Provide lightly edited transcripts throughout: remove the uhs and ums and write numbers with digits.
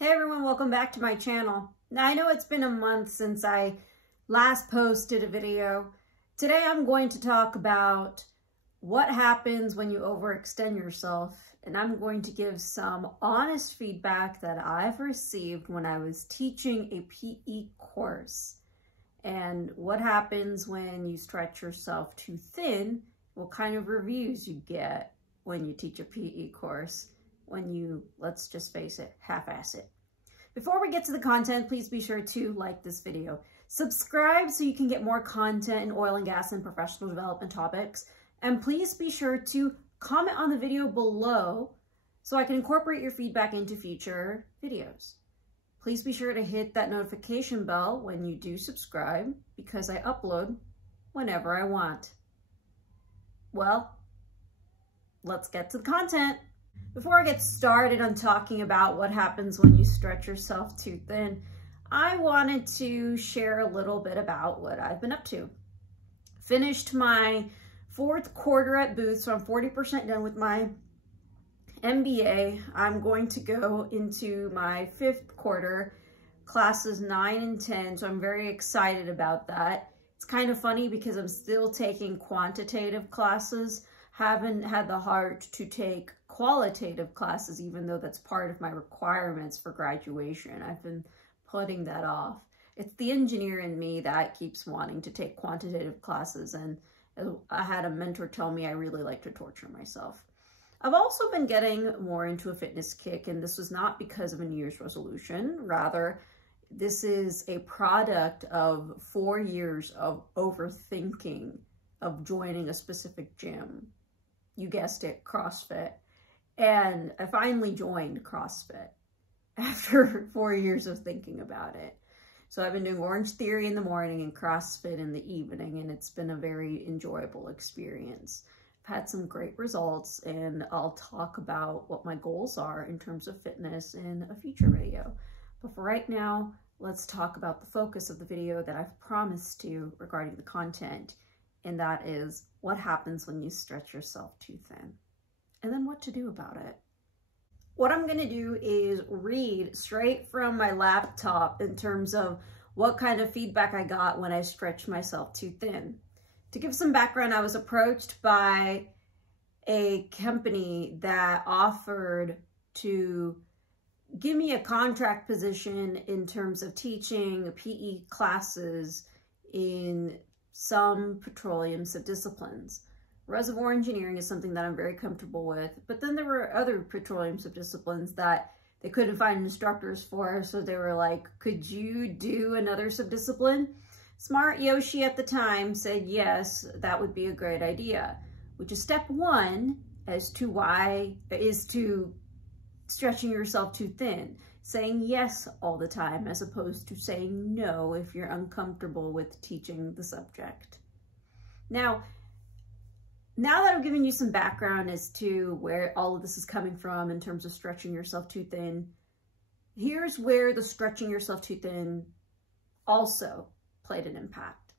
Hey everyone, welcome back to my channel. Now I know it's been a month since I last posted a video. Today I'm going to talk about what happens when you overextend yourself, and I'm going to give some honest feedback that I've received when I was teaching a PE course, and what happens when you stretch yourself too thin, what kind of reviews you get when you teach a PE course, when you, let's just face it, half-ass it. Before we get to the content, please be sure to like this video. Subscribe so you can get more content in oil and gas and professional development topics. And please be sure to comment on the video below so I can incorporate your feedback into future videos. Please be sure to hit that notification bell when you do subscribe, because I upload whenever I want. Well, let's get to the content. Before I get started on talking about what happens when you stretch yourself too thin, I wanted to share a little bit about what I've been up to. Finished my fourth quarter at Booth, so I'm 40% done with my MBA. I'm going to go into my fifth quarter, classes 9 and 10, so I'm very excited about that. It's kind of funny because I'm still taking quantitative classes. Haven't had the heart to take qualitative classes, even though that's part of my requirements for graduation. I've been putting that off. It's the engineer in me that keeps wanting to take quantitative classes, and I had a mentor tell me I really like to torture myself. I've also been getting more into a fitness kick, and this was not because of a New Year's resolution. Rather, this is a product of 4 years of overthinking of joining a specific gym. You guessed it, CrossFit. And I finally joined CrossFit after 4 years of thinking about it. So I've been doing Orange Theory in the morning and CrossFit in the evening, and it's been a very enjoyable experience. I've had some great results, and I'll talk about what my goals are in terms of fitness in a future video. But for right now, let's talk about the focus of the video that I've promised you regarding the content, and that is what happens when you stretch yourself too thin, and then what to do about it. What I'm going to do is read straight from my laptop in terms of what kind of feedback I got when I stretched myself too thin. To give some background, I was approached by a company that offered to give me a contract position in terms of teaching PE classes in some petroleum subdisciplines. Reservoir engineering is something that I'm very comfortable with, but then there were other petroleum subdisciplines that they couldn't find instructors for, so they were like, could you do another subdiscipline? Smart Yoshi at the time said yes, that would be a great idea, which is step one as to why is to stretching yourself too thin. Saying yes all the time as opposed to saying no if you're uncomfortable with teaching the subject. Now that I've given you some background as to where all of this is coming from in terms of stretching yourself too thin, here's where the stretching yourself too thin also played an impact.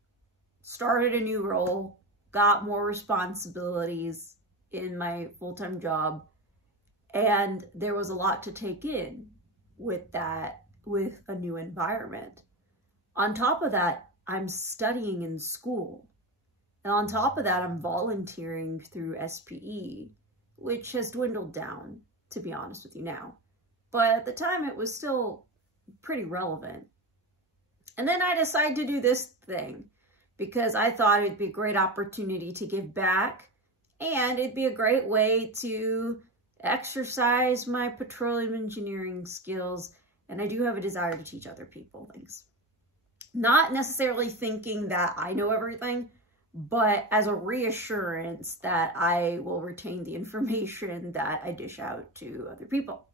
Started a new role, got more responsibilities in my full-time job, and there was a lot to take in with that, with a new environment. On top of that, I'm studying in school. And on top of that, I'm volunteering through SPE, which has dwindled down, to be honest with you now. But at the time, it was still pretty relevant. And then I decided to do this thing because I thought it'd be a great opportunity to give back, and it'd be a great way to exercise my petroleum engineering skills, and I do have a desire to teach other people things. Not necessarily thinking that I know everything, but as a reassurance that I will retain the information that I dish out to other people.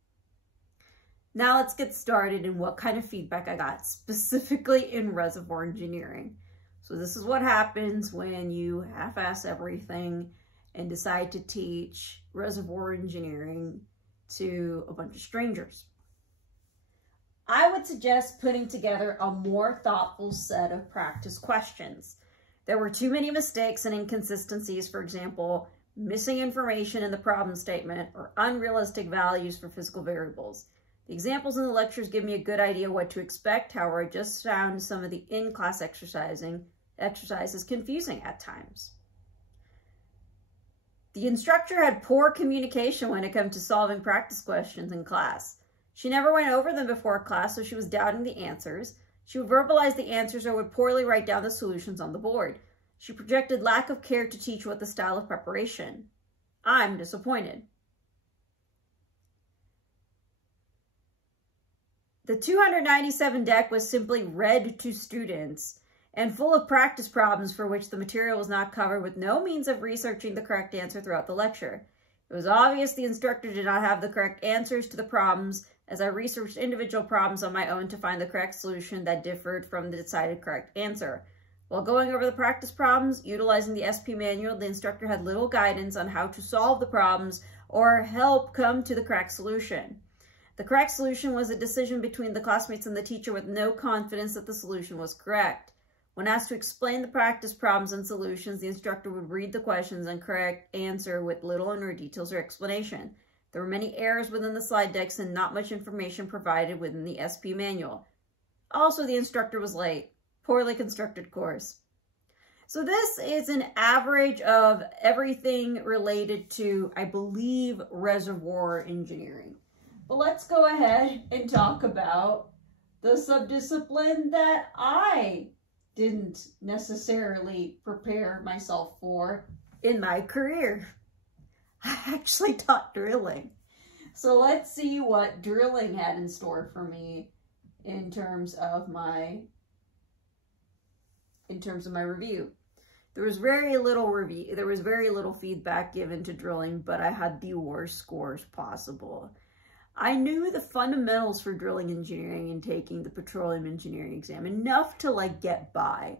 Now let's get started in what kind of feedback I got specifically in reservoir engineering. So this is what happens when you half-ass everything and decide to teach reservoir engineering to a bunch of strangers. I would suggest putting together a more thoughtful set of practice questions. There were too many mistakes and inconsistencies, for example, missing information in the problem statement or unrealistic values for physical variables. The examples in the lectures give me a good idea what to expect. However, I just found some of the in-class exercises confusing at times. The instructor had poor communication when it came to solving practice questions in class. She never went over them before class, so she was doubting the answers. She would verbalize the answers or would poorly write down the solutions on the board. She projected lack of care to teach with the style of preparation. I'm disappointed. The 297 deck was simply read to students and full of practice problems for which the material was not covered, with no means of researching the correct answer throughout the lecture. It was obvious the instructor did not have the correct answers to the problems, as I researched individual problems on my own to find the correct solution that differed from the decided correct answer. While going over the practice problems, utilizing the SP manual, the instructor had little guidance on how to solve the problems or help come to the correct solution. The correct solution was a decision between the classmates and the teacher with no confidence that the solution was correct. When asked to explain the practice problems and solutions, the instructor would read the questions and correct answer with little or no details or explanation. There were many errors within the slide decks and not much information provided within the SP manual. Also, the instructor was late. Poorly constructed course. So this is an average of everything related to, I believe, reservoir engineering. But let's go ahead and talk about the subdiscipline that I didn't necessarily prepare myself for in my career. I actually taught drilling. So let's see what drilling had in store for me in terms of my review. There was very little feedback given to drilling, but I had the worst scores possible. I knew the fundamentals for drilling engineering and taking the petroleum engineering exam, enough to get by.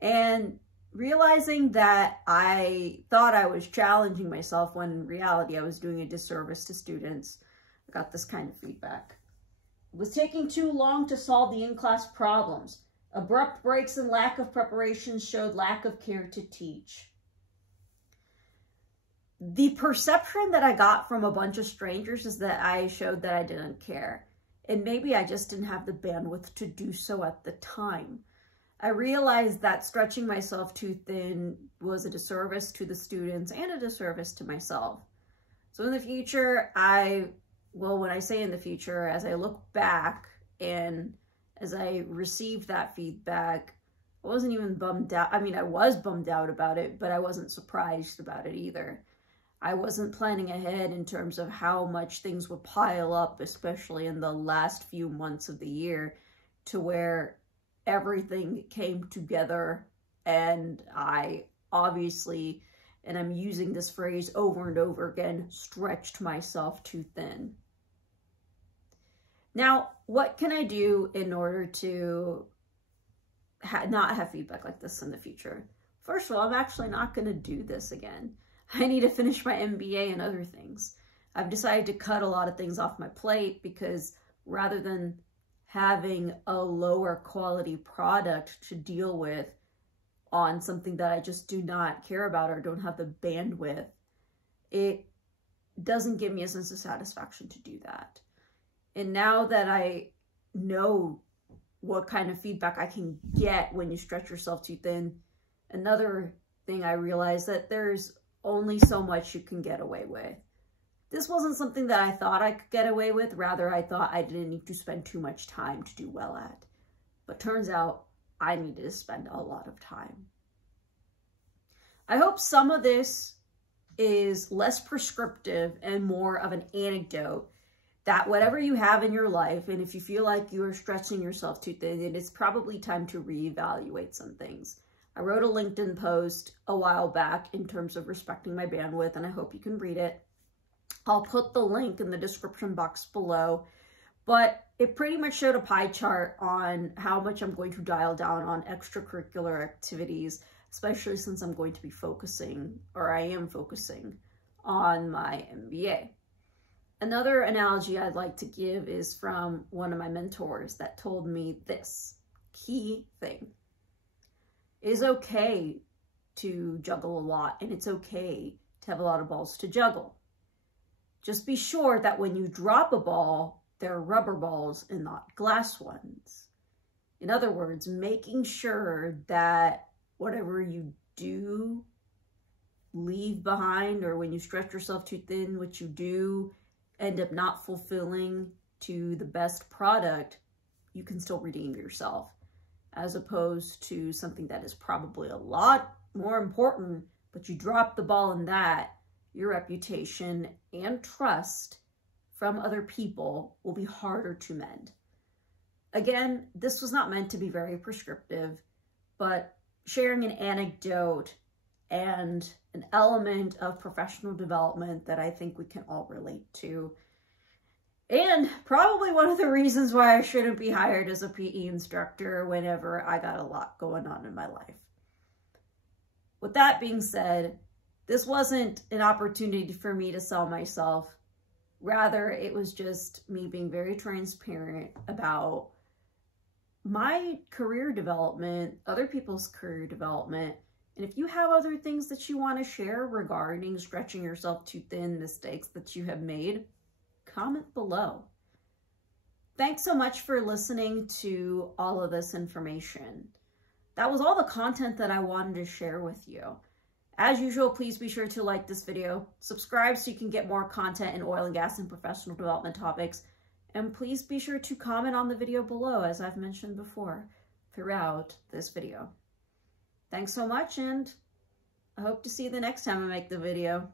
And realizing that I thought I was challenging myself when in reality I was doing a disservice to students, I got this kind of feedback. It was taking too long to solve the in-class problems. Abrupt breaks and lack of preparation showed lack of care to teach. The perception that I got from a bunch of strangers is that I showed that I didn't care. And maybe I just didn't have the bandwidth to do so at the time. I realized that stretching myself too thin was a disservice to the students and a disservice to myself. So in the future, when I say in the future, as I look back and as I received that feedback, I wasn't even bummed out. I mean, I was bummed out about it, but I wasn't surprised about it either. I wasn't planning ahead in terms of how much things would pile up, especially in the last few months of the year, to where everything came together and I obviously, and I'm using this phrase over and over again, stretched myself too thin. Now, what can I do in order to not have feedback like this in the future? First of all, I'm actually not going to do this again. I need to finish my MBA and other things. I've decided to cut a lot of things off my plate because rather than having a lower quality product to deal with on something that I just do not care about or don't have the bandwidth, it doesn't give me a sense of satisfaction to do that. And now that I know what kind of feedback I can get when you stretch yourself too thin, another thing I realized that there's only so much you can get away with. This wasn't something that I thought I could get away with. Rather, I thought I didn't need to spend too much time to do well at. But turns out I needed to spend a lot of time. I hope some of this is less prescriptive and more of an anecdote that whatever you have in your life, and if you feel like you are stretching yourself too thin, it is probably time to reevaluate some things. I wrote a LinkedIn post a while back in terms of respecting my bandwidth, and I hope you can read it. I'll put the link in the description box below, but it pretty much showed a pie chart on how much I'm going to dial down on extracurricular activities, especially since I'm going to be focusing, or I am focusing, on my MBA. Another analogy I'd like to give is from one of my mentors that told me this key thing. It is okay to juggle a lot, and it's okay to have a lot of balls to juggle. Just be sure that when you drop a ball, they're rubber balls and not glass ones. In other words, making sure that whatever you do leave behind, or when you stretch yourself too thin, what you do end up not fulfilling to the best product, you can still redeem yourself, as opposed to something that is probably a lot more important, but you drop the ball in that, your reputation and trust from other people will be harder to mend. Again, this was not meant to be very prescriptive, but sharing an anecdote and an element of professional development that I think we can all relate to. And probably one of the reasons why I shouldn't be hired as a PE instructor whenever I got a lot going on in my life. With that being said, this wasn't an opportunity for me to sell myself. Rather, it was just me being very transparent about my career development, other people's career development. And if you have other things that you want to share regarding stretching yourself too thin, mistakes that you have made, comment below. Thanks so much for listening to all of this information. That was all the content that I wanted to share with you. As usual, please be sure to like this video, subscribe so you can get more content in oil and gas and professional development topics, and please be sure to comment on the video below, as I've mentioned before, throughout this video. Thanks so much, and I hope to see you the next time I make the video.